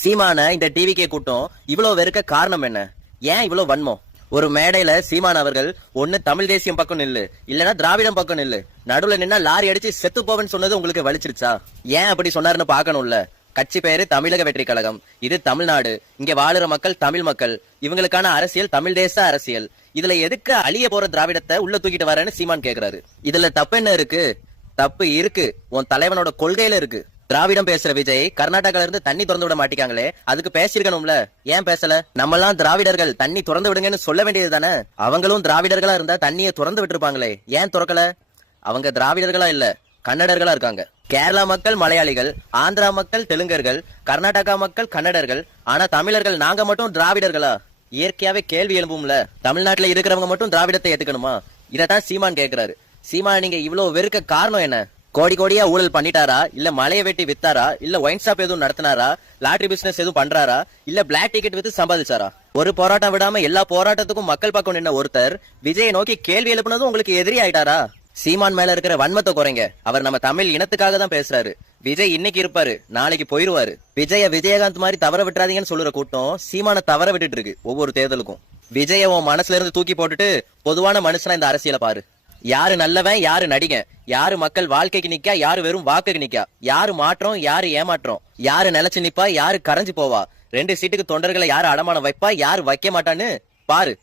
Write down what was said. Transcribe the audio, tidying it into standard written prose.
சீமான இந்த டிவிக்கே கூட்டம் இவ்வளவு வெறுக்க காரணம் என்ன? ஏன் இவ்வளவு வன்மம்? ஒரு மேடையில சீமான் அவர்கள் ஒண்ணு தமிழ் தேசியம் பக்கம் நில்லு, இல்லன்னா திராவிடம் பக்கம் நில்லு, நடுவுல நின்னா லாரி அடிச்சு செத்து போவன்னு சொன்னது உங்களுக்கு வலிச்சிருச்சா? ஏன் அப்படி சொன்னாருன்னு பாக்கணும்ல. கட்சி பேரு தமிழக வெற்றி கழகம், இது தமிழ்நாடு, இங்க வாழுற மக்கள் தமிழ் மக்கள், இவங்களுக்கான அரசியல் தமிழ் தேச அரசியல். இதுல எதுக்கு அழிய போற திராவிடத்தை உள்ள தூக்கிட்டு வரேன்னு சீமான் கேக்குறாரு. இதுல தப்பு என்ன இருக்கு? தப்பு இருக்கு, உன் தலைவனோட கொள்கையில இருக்கு. திராவிடம் பேசுற விஜய் கர்நாடகால இருந்து தண்ணி திறந்து விட மாட்டிக்காங்களே, அதுக்கு பேசிருக்கணும்ல, ஏன் பேசல? நம்ம எல்லாம் திராவிடர்கள், தண்ணி திறந்து விடுங்கன்னு சொல்ல வேண்டியது தானே. அவங்களும் திராவிடர்களா இருந்தா தண்ணியை திறந்து விட்டுருப்பாங்களே, ஏன் திறக்கல? அவங்க திராவிடர்களா இல்ல, கன்னடர்களா இருக்காங்க. கேரளா மக்கள் மலையாளிகள், ஆந்திரா மக்கள் தெலுங்கர்கள், கர்நாடகா மக்கள் கன்னடர்கள், ஆனா தமிழர்கள் நாங்க மட்டும் திராவிடர்களா? இயற்கையாவே கேள்வி எழும்பும்ல. தமிழ்நாட்டுல இருக்கிறவங்க மட்டும் திராவிடத்தை ஏத்துக்கணுமா? இதத்தான் சீமான் கேக்குறாரு. சீமான் நீங்க இவ்வளவு வெறுக்க காரணம் என்ன? கோடி கோடியா ஊழல் பண்ணிட்டாரா, இல்ல மலையை வெட்டி வித்தாரா, இல்ல ஒயின் ஷாப் எதுவும் நடத்தினாரா, லாட்டரி பிசினஸ் எதுவும் பண்றாரா, இல்ல பிளாக் டிக்கெட் வித்து சம்பாதிச்சாரா? ஒரு போராட்டம் விடாம எல்லா போராட்டத்துக்கும் மக்கள் பக்கம் நின்ன ஒருத்தர் விஜயை நோக்கி கேள்வி எழுப்புனதும் உங்களுக்கு எதிரி ஆயிட்டாரா? சீமான் மேல இருக்கிற வன்மத்தை குறைங்க. அவர் நம்ம தமிழ் இனத்துக்காக தான் பேசுறாரு. விஜய் இன்னைக்கு இருப்பாரு, நாளைக்கு போயிருவாரு. விஜயகாந்த் மாதிரி தவற விட்டுறாதீங்கன்னு சொல்லுற கூட்டம் சீமான தவற விட்டுட்டு இருக்கு ஒவ்வொரு தேர்தலுக்கும். விஜய உன் மனசுல இருந்து தூக்கி போட்டுட்டு பொதுவான மனுஷனா இந்த அரசியலை பாரு. யாரு நல்லவன், யாரு நடிகன், யாரு மக்கள் வாழ்க்கைக்கு நிக்கா, யாரு வெறும் வாக்குக்கு நிக்கா, யாரு மாற்றம், யாரு ஏமாற்றம், யாரு நிலைச்சு நிப்பா, யாரு கரைஞ்சு போவா, 2 சீட்டுக்கு தொண்டர்களை யாரு அடமானம் வைப்பா, யாரு வைக்க மாட்டான்னு பாரு.